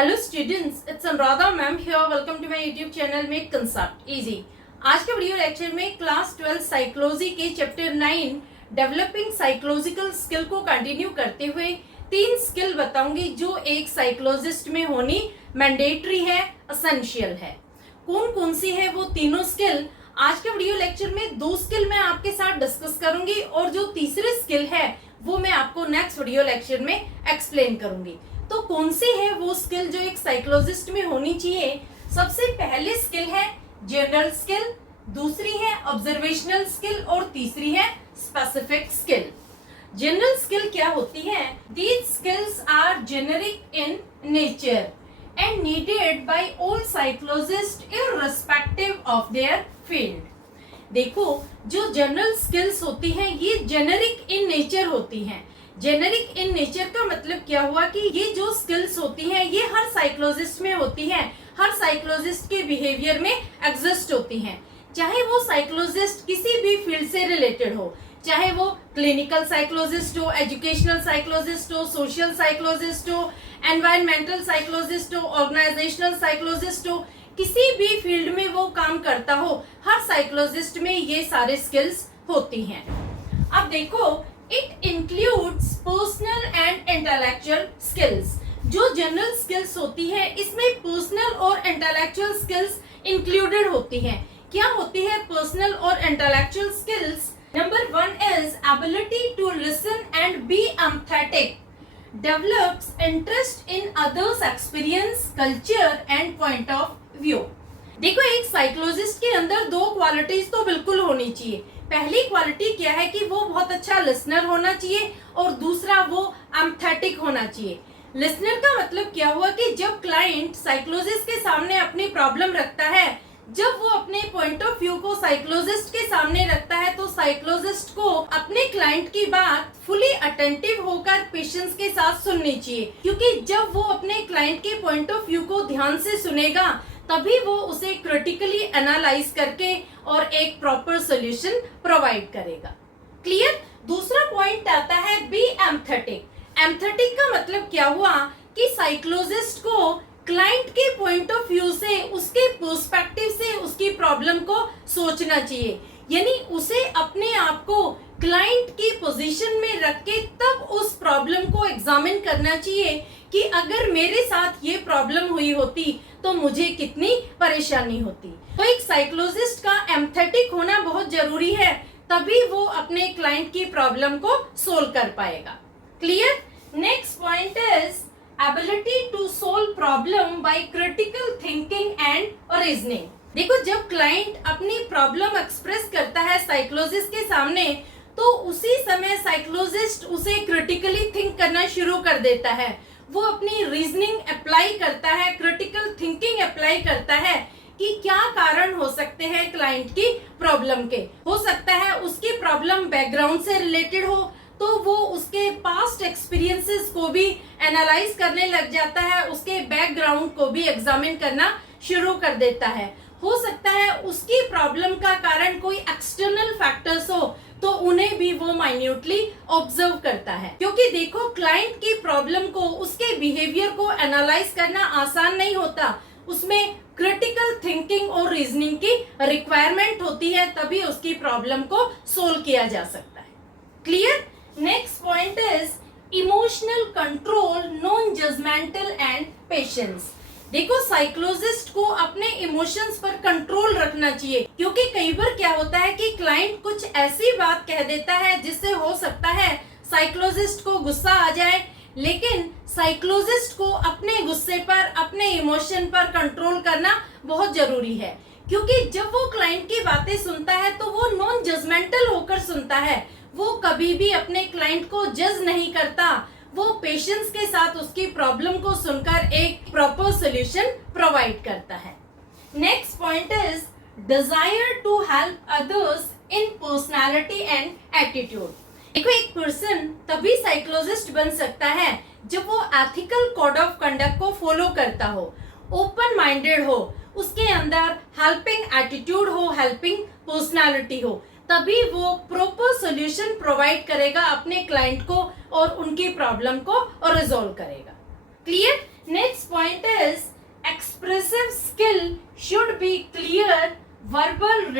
Hello students, it's Anuradha ma'am here. Welcome to my YouTube channel make concept easy. आज के video lecture में class 12 psychology के chapter 9 developing psychological skill को continue करते हुए 3 skill बताऊंगी जो एक साइकोलॉजिस्ट में होनी मैंडेटरी है, एसेंशियल है। कौन कौन सी है वो तीनों स्किल? आज के वीडियो लेक्चर में 2 स्किल मैं आपके साथ डिस्कस करूंगी और जो तीसरी स्किल है वो मैं आपको नेक्स्ट वीडियो लेक्चर में एक्सप्लेन करूंगी। तो कौन सी है वो स्किल जो एक साइकोलॉजिस्ट में होनी चाहिए? सबसे पहली स्किल है जनरल स्किल, दूसरी है ऑब्जर्वेशनल स्किल और तीसरी है स्पेसिफिक स्किल। जनरल स्किल क्या होती है? These skills are generic in nature and needed by all psychologist irrespective of their field. देखो, जो जनरल स्किल्स होती हैं ये जेनेरिक इन नेचर होती हैं। जेनेरिक इन नेचर का मतलब क्या हुआ कि ये जो स्किल्स होती हैं ये हर साइकोलॉजिस्ट में होती हैं, हर साइकोलॉजिस्ट के बिहेवियर में एग्जिस्ट होती हैं। चाहे वो साइकोलॉजिस्ट किसी भी फील्ड से रिलेटेड हो, चाहे वो क्लिनिकल साइकोलॉजिस्ट हो, एजुकेशनल साइकोलॉजिस्ट हो, सोशल साइकोलॉजिस्ट हो, एनवायरमेंटल साइकोलॉजिस्ट हो, ऑर्गेनाइजेशनल साइकोलॉजिस्ट हो, किसी भी फील्ड में वो काम करता हो, हर साइकोलॉजिस्ट में ये सारे स्किल्स होती हैं। अब देखो, it includes personal and intellectual skills. जो जनरल स्किल्स होती है इसमें पर्सनल और इंटेलेक्चुअल स्किल्स इंक्लूडेड होती हैं। क्या होती है पर्सनल और intellectual skills? Number 1 is ability to listen and be empathetic, develops interest in others experience, culture and point of view. देखो, एक साइकोलॉजिस्ट के अंदर 2 क्वालिटीज तो बिल्कुल होनी चाहिए। पहली क्वालिटी क्या है कि वो बहुत अच्छा लिसनर होना चाहिए और दूसरा वो एम्पैथेटिक होना चाहिए। लिसनर का मतलब क्या हुआ कि जब क्लाइंट साइकोलॉजिस्ट के सामने अपनी प्रॉब्लम रखता है, जब वो अपने पॉइंट ऑफ व्यू को साइकोलॉजिस्ट के सामने रखता है तो साइकोलॉजिस्ट को अपने क्लाइंट की बात फुली अटेंटिव होकर पेशेंस के साथ सुननी चाहिए, क्योंकि जब वो अपने क्लाइंट के पॉइंट ऑफ व्यू को ध्यान से सुनेगा तभी वो उसे क्रिटिकली एनालाइज करके और एक प्रॉपर सॉल्यूशन प्रोवाइड करेगा। क्लियर? दूसरा पॉइंट आता है बी एम्पैथेटिक। एम्पैथेटिक का मतलब क्या हुआ कि साइकोलॉजिस्ट को क्लाइंट के पॉइंट ऑफ व्यू से, उसके पर्सपेक्टिव से उसकी प्रॉब्लम को सोचना चाहिए, यानी उसे अपने आप को क्लाइंट की पोजीशन में रख के तब उस प्रॉब्लम को एग्जामिन करना चाहिए कि अगर मेरे साथ ये प्रॉब्लम हुई होती तो मुझे कितनी परेशानी होती। तो एक साइकोलॉजिस्ट का एम्पैथेटिक होना बहुत जरूरी है, तभी वो अपने क्लाइंट की प्रॉब्लम को सोल्व कर पाएगा। Clear? Next point is ability to solve problem by critical thinking and reasoning. देखो, जब क्लाइंट अपनी प्रॉब्लम एक्सप्रेस करता है साइकोलॉजिस्ट के सामने तो उसी समय साइकोलॉजिस्ट उसे क्रिटिकली थिंक करना शुरू कर देता है। वो अपनी रीजनिंग अप्लाई करता है, क्रिटिकल थिंकिंग अप्लाई करता है कि क्या कारण हो सकते हैं क्लाइंट की प्रॉब्लम के। हो सकता है उसकी प्रॉब्लम बैकग्राउंड से रिलेटेड हो तो वो उसके पास्ट एक्सपीरियंसेस को भी एनालाइज करने लग जाता है, उसके बैकग्राउंड को भी एग्जामिन करना शुरू कर देता है। हो सकता है उसकी प्रॉब्लम का कारण कोई एक्सटर्नल फैक्टर्स हो तो उन्हें भी वो माइन्यूटली ऑब्जर्व करता है, क्योंकि देखो, क्लाइंट की प्रॉब्लम को, उसके बिहेवियर को एनालाइज करना आसान नहीं होता। उसमें क्रिटिकल थिंकिंग और रीजनिंग की रिक्वायरमेंट होती है, तभी उसकी प्रॉब्लम को सोल्व किया जा सकता है। Clear? Next point is emotional control, non judgmental and patience. देखो, साइकोलॉजिस्ट को अपने इमोशंस पर कंट्रोल रखना चाहिए, क्योंकि कई बार क्या होता है कि क्लाइंट कुछ ऐसी बात कह देता है जिससे हो सकता है साइकोलॉजिस्ट को गुस्सा आ जाए, लेकिन साइकोलॉजिस्ट को अपने गुस्से पर, अपने इमोशन पर कंट्रोल करना बहुत जरूरी है, क्योंकि जब वो क्लाइंट की बातें सुनता है तो वो नॉन जजमेंटल होकर सुनता है। वो कभी भी अपने क्लाइंट को जज नहीं करता, वो पेशेंस के साथ उसकी प्रॉब्लम को सुनकर एक प्रॉपर सॉल्यूशन प्रोवाइड करता है। Next point is desire to help others in personality and attitude. देखो, एक पर्सन तभी साइकोलॉजिस्ट बन सकता है जब वो एथिकल कोड ऑफ कंडक्ट को फॉलो करता हो, ओपन माइंडेड हो, उसके अंदर हेल्पिंग एटीट्यूड हो, हेल्पिंग पर्सनालिटी हो, तभी वो प्रॉपर सॉल्यूशन प्रोवाइड करेगा अपने क्लाइंट को और उनकी प्रॉब्लम को रिजॉल्व करेगा। क्लियर? नेक्स्ट पॉइंट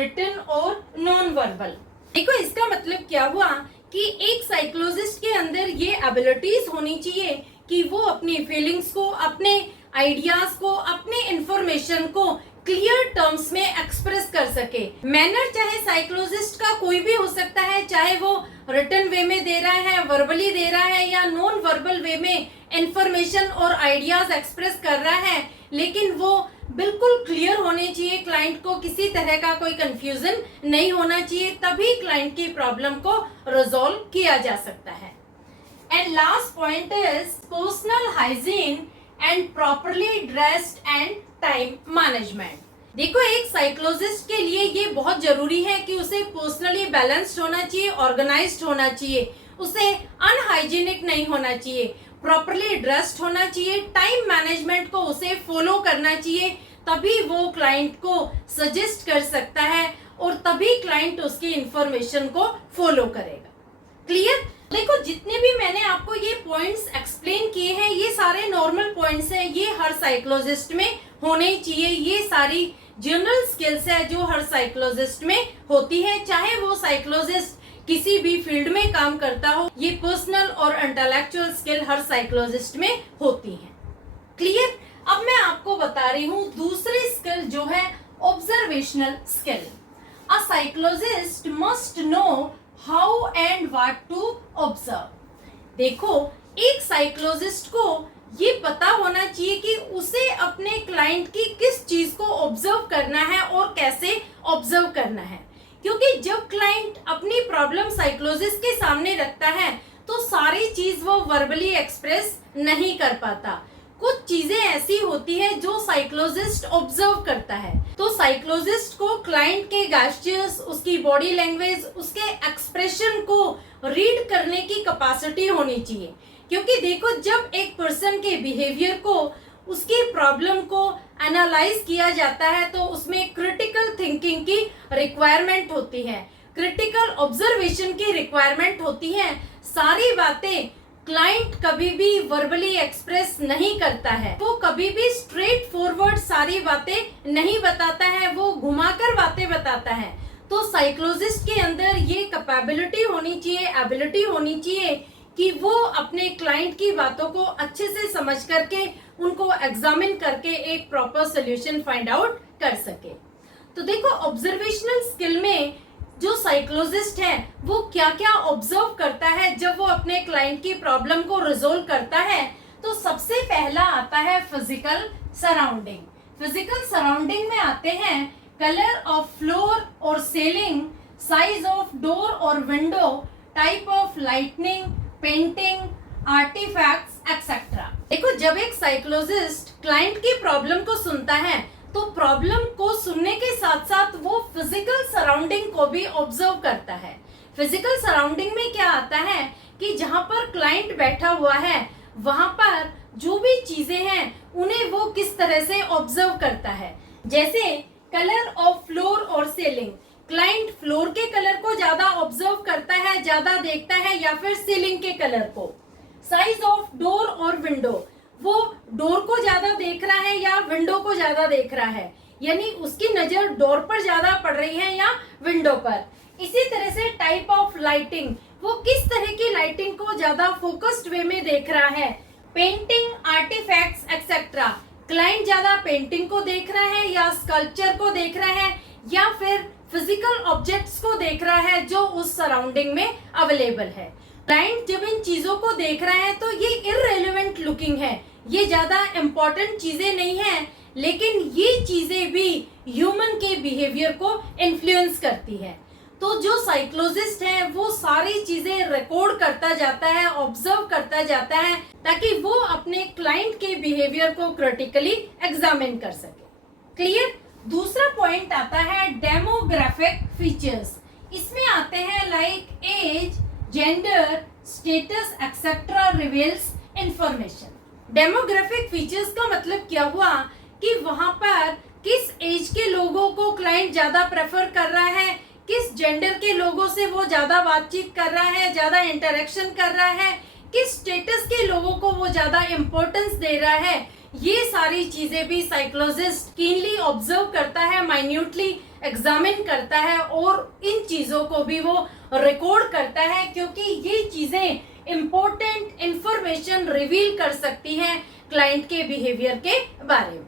रिटन और नॉन वर्बल। देखो इसका मतलब क्या हुआ कि एक साइकोलॉजिस्ट के अंदर ये एबिलिटीज होनी चाहिए कि वो अपनी फीलिंग्स को, अपने आइडियाज को, अपने इंफॉर्मेशन को क्लियर टर्म्स में एक्सप्रेस कर सके। मैनर चाहे साइकोलॉजिस्ट का कोई भी हो सकता है, चाहे वो रिटन वे में दे रहा है, वर्बली दे रहा है या नॉन वर्बल वे में इंफॉर्मेशन और आइडियाज एक्सप्रेस कर रहा है, लेकिन वो बिल्कुल क्लियर होने चाहिए, क्लाइंट को किसी तरह का कोई कंफ्यूजन नहीं होना चाहिए, तभी क्लाइंट की प्रॉब्लम को रिजॉल्व किया जा सकता है। And last point is personal hygiene and properly dressed and time management. देखो एक साइकोलॉजिस्ट के लिए ये बहुत जरूरी है कि उसे पर्सनली बैलेंस्ड होना चाहिए, ऑर्गेनाइज्ड होना चाहिए, उसे अनहाइजीनिक नहीं होना चाहिए, प्रॉपरली ड्रेस्ड होना चाहिए, टाइम मैनेजमेंट को उसे फॉलो करना चाहिए, तभी वो क्लाइंट को सजेस्ट कर सकता है और तभी क्लाइंट उसकी इंफॉर्मेशन को फॉलो करेगा। क्लियर? देखो जितने भी मैंने आपको ये पॉइंट्स एक्सप्लेन किए हैं, ये सारे नॉर्मल पॉइंट्स हैं, ये हर साइकोलॉजिस्ट में होने चाहिए। ये सारी जनरल स्किल्स है जो हर साइकोलॉजिस्ट में होती है, चाहे वो साइकोलॉजिस्ट किसी भी फील्ड में काम करता हो। ये पर्सनल और इंटेलेक्चुअल स्किल हर साइकोलॉजिस्ट में होती है। क्लियर? अब मैं आपको बता रही हूँ दूसरी स्किल जो है observational skill. A psychologist must know how and what to observe. देखो एक साइकोलॉजिस्ट को ये पता होना चाहिए कि उसे अपने क्लाइंट की किस चीज को ऑब्जर्व करना है और कैसे ऑब्जर्व करना है, क्योंकि जब क्लाइंट अपनी प्रॉब्लम साइकोलॉजिस्ट के सामने रखता है तो सारी चीज वो वर्बली एक्सप्रेस नहीं कर पाता। कुछ चीजें ऐसी होती है जो साइकोलॉजिस्ट ऑब्जर्व करता है, तो साइकोलॉजिस्ट को क्लाइंट के गेस्चर्स, उसकी बॉडी लैंग्वेज, उसके एक्सप्रेशन को रीड करने की कैपेसिटी होनी चाहिए। क्योंकि देखो जब एक पर्सन के बिहेवियर को, उसकी प्रॉब्लम को एनालाइज किया जाता है तो उसमें क्रिटिकल थिंकिंग की रिक्वायरमेंट होती है, क्रिटिकल ऑब्जर्वेशन की रिक्वायरमेंट होती है। सारी बातें क्लाइंट कभी भी वर्बली एक्सप्रेस नहीं करता है, वो कभी भी स्ट्रेट फॉरवर्ड सारी बातें नहीं बताता है, वो घुमाकर बातें बताता है। तो साइकोलॉजिस्ट के अंदर ये कैपेबिलिटी होनी चाहिए, एबिलिटी होनी चाहिए कि वो अपने क्लाइंट की बातों को अच्छे से समझ करके, उनको एग्जामिन करके एक प्रॉपर सोल्यूशन फाइंड आउट कर सके। तो देखो ऑब्जर्वेशनल स्किल में जो साइकोलॉजिस्ट है वो क्या क्या ऑब्जर्व करता है जब वो अपने क्लाइंट की प्रॉब्लम को रिजोल्व करता है। तो सबसे पहला आता है फिजिकल सराउंडिंग। फिजिकल सराउंडिंग में आते हैं कलर ऑफ फ्लोर और सीलिंग, साइज ऑफ डोर और window, type of lightning, painting, artifacts etcetera. देखो जब एक साइकोलॉजिस्ट क्लाइंट की प्रॉब्लम को सुनता है तो प्रॉब्लम को सुनने के साथ साथ वो फिजिकल सराउंडिंग को भी ऑब्जर्व करता है। फिजिकल सराउंडिंग में क्या आता है कि जहां पर क्लाइंट बैठा हुआ है वहां पर जो भी चीजें हैं उन्हें वो किस तरह से ऑब्जर्व करता है। जैसे कलर ऑफ फ्लोर और सीलिंग, क्लाइंट फ्लोर के कलर को ज्यादा ऑब्जर्व करता है, ज्यादा देखता है, या फिर सीलिंग के कलर को। साइज ऑफ डोर और विंडो, वो डोर को ज्यादा देख रहा है या विंडो को ज्यादा देख रहा है, यानी उसकी नजर डोर पर ज्यादा पड़ रही है या विंडो पर। इसी तरह से टाइप ऑफ लाइटिंग, वो किस तरह की लाइटिंग को ज्यादा फोकस्ड वे में देख रहा है। पेंटिंग, आर्टिफैक्ट्स एक्सेट्रा, क्लाइंट ज्यादा पेंटिंग को देख रहा है या स्कल्पचर को देख रहा है या फिर फिजिकल ऑब्जेक्ट्स को देख रहा है जो उस सराउंडिंग में अवेलेबल है। क्लाइंट जब इन चीजों को देख रहा है तो ये इररिलेवेंट लुकिंग है, ये ज्यादा इंपॉर्टेंट चीजें नहीं है, लेकिन ये चीजें भी ह्यूमन के बिहेवियर को इन्फ्लुएंस करती है। तो जो साइकोलॉजिस्ट है वो सारी चीजें रिकॉर्ड करता जाता है, ऑब्जर्व करता जाता है, ताकि वो अपने क्लाइंट के बिहेवियर को क्रिटिकली एग्जामिन कर सके। क्लियर? दूसरा पॉइंट आता है डेमोग्राफिक फीचर्स। इसमें आते हैं like age, gender, status etcetera reveals information. Demographic features का मतलब क्या हुआ कि वहां पर किस एज के लोगों को क्लाइंट ज्यादा प्रेफर कर रहा है, किस जेंडर के लोगों से वो ज्यादा बातचीत कर रहा है, ज्यादा इंटरेक्शन कर रहा है, किस स्टेटस के लोगों को वो ज्यादा इम्पोर्टेंस दे रहा है, ये सारी चीजें भी साइकोलॉजिस्ट कीनली ऑब्जर्व करता है, माइन्यूटली एग्जामिन करता है और इन चीजों को भी वो रिकॉर्ड करता है, क्योंकि ये चीजें इंपॉर्टेंट इंफॉर्मेशन रिवील कर सकती हैं क्लाइंट के बिहेवियर के बारे में।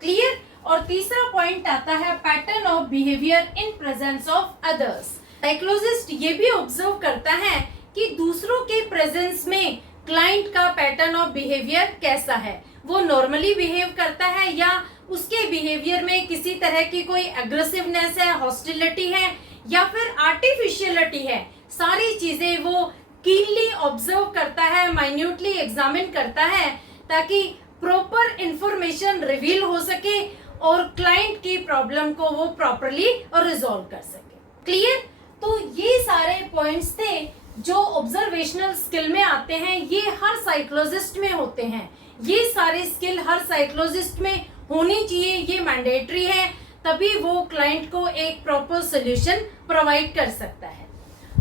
क्लियर। और तीसरा पॉइंट आता है pattern of behaviour in presence of others. Psychologist ये भी ऑब्जर्व करता है कि दूसरों के प्रेजेंस में क्लाइंट का पैटर्न ऑफ बिहेवियर कैसा है, वो नॉर्मली बिहेव करता है या उसके बिहेवियर में किसी तरह की कोई एग्रेसिवनेस है, हॉस्टिलिटी है या फिर आर्टिफिशियलिटी है। सारी चीजें वो कीनली ऑब्जर्व करता है, माइन्यूटली एग्जामिन करता है, ताकि प्रॉपर इंफॉर्मेशन रिवील हो सके और क्लाइंट की प्रॉब्लम को वो प्रॉपरली रिजॉल्व कर सके। क्लियर। तो ये सारे पॉइंट्स थे जो ऑब्जर्वेशनल स्किल में आते हैं, ये हर साइकोलॉजिस्ट में होते हैं। ये सारे स्किल हर साइकोलॉजिस्ट में होनी चाहिए, ये मैंडेटरी है, तभी वो क्लाइंट को एक प्रॉपर सोल्यूशन प्रोवाइड कर सकता है।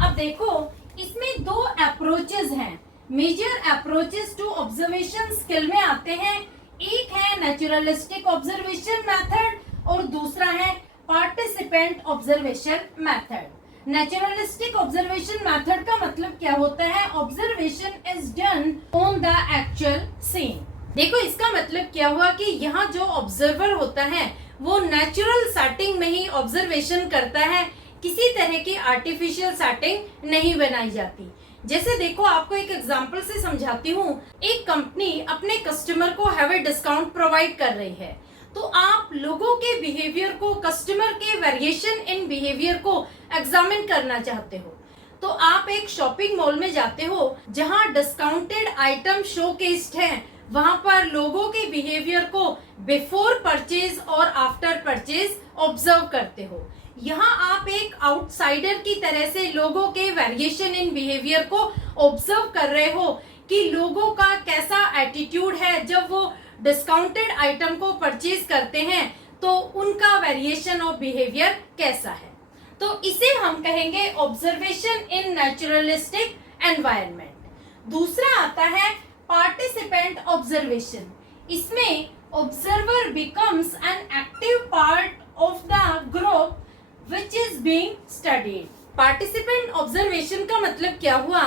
अब देखो, इसमें दो अप्रोचेस हैं। Major approaches to observation skill में आते हैं, एक है नेचुरलिस्टिक ऑब्जर्वेशन मेथड और दूसरा है participant observation method. Naturalistic observation method का मतलब क्या होता है? Observation is done on the actual scene. देखो, इसका मतलब क्या हुआ कि यहाँ जो ऑब्जर्वर होता है वो नेचुरल सेटिंग में ही ऑब्जर्वेशन करता है, किसी तरह की आर्टिफिशियल सेटिंग नहीं बनाई जाती। जैसे देखो, आपको एक एग्जांपल से समझाती हूँ। एक कंपनी अपने कस्टमर को हैवी डिस्काउंट प्रोवाइड कर रही है, तो आप लोगों के बिहेवियर को, कस्टमर के वेरिएशन इन बिहेवियर को एग्जामिन करना चाहते हो, तो आप एक शॉपिंग मॉल में जाते हो जहाँ डिस्काउंटेड आइटम शोकेस्ड हैं, वहां पर लोगों के बिहेवियर को बिफोर परचेज और आफ्टर परचेज ऑब्जर्व करते हो। यहाँ आप एक आउटसाइडर की तरह से लोगों के वेरिएशन इन बिहेवियर को ऑब्जर्व कर रहे हो कि लोगों का कैसा एटीट्यूड है जब वो डिस्काउंटेड आइटम को परचेज करते हैं, तो उनका वेरिएशन ऑफ बिहेवियर कैसा है। तो इसे हम कहेंगे ऑब्जर्वेशन इन नेचुरलिस्टिक एनवायरनमेंट। दूसरा आता है पार्टिसिपेंट ऑब्जर्वेशन। इसमें observer becomes an active part of the group which is being studied। Participant observation का मतलब क्या हुआ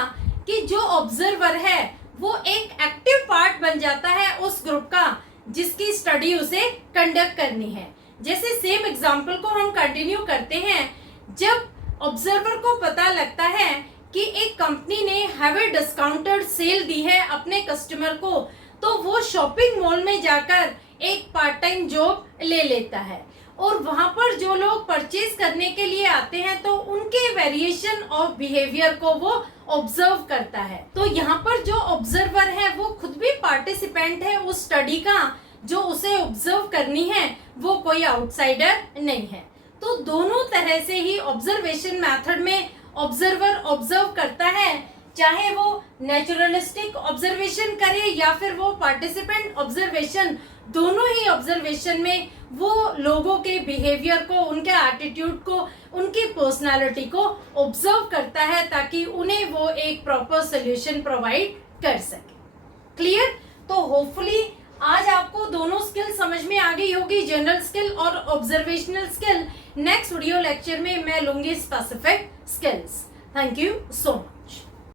कि जो ऑब्जर्वर है वो एक एक्टिव पार्ट बन जाता है उस ग्रुप का जिसकी स्टडी उसे कंडक्ट करनी है। जैसे सेम एग्जांपल को हम कंटिन्यू करते हैं। जब ऑब्जर्वर को पता लगता है कि एक कंपनी ने हैवी डिस्काउंटेड सेल दी है अपने कस्टमर को, तो वो शॉपिंग मॉल में जाकर एक पार्ट टाइम जॉब ले लेता है और वहां पर जो लोग परचेज करने के लिए आते हैं तो उनके वेरिएशन ऑफ बिहेवियर को वो ऑब्जर्व करता है। तो यहाँ पर जो ऑब्जर्वर है वो खुद भी पार्टिसिपेंट है उस स्टडी का, जो उसे ऑब्जर्व करनी है वो कोई आउटसाइडर नहीं है। तो दोनों तरह से ही ऑब्जर्वेशन मेथड में ऑब्जर्वर ऑब्जर्व करता है, चाहे वो नेचुरलिस्टिक ऑब्जर्वेशन करे या फिर वो पार्टिसिपेंट ऑब्जर्वेशन। दोनों ही ऑब्जर्वेशन में वो लोगों के बिहेवियर को, उनके एटीट्यूड को, उनकी पर्सनालिटी को ऑब्जर्व करता है ताकि उन्हें वो एक प्रॉपर सोल्यूशन प्रोवाइड कर सके। क्लियर। तो होपफुली आज आपको दोनों स्किल समझ में आ गई होगी, जनरल स्किल और observational skill. Next video lecture में मैं लूंगी specific skills. Thank you so much.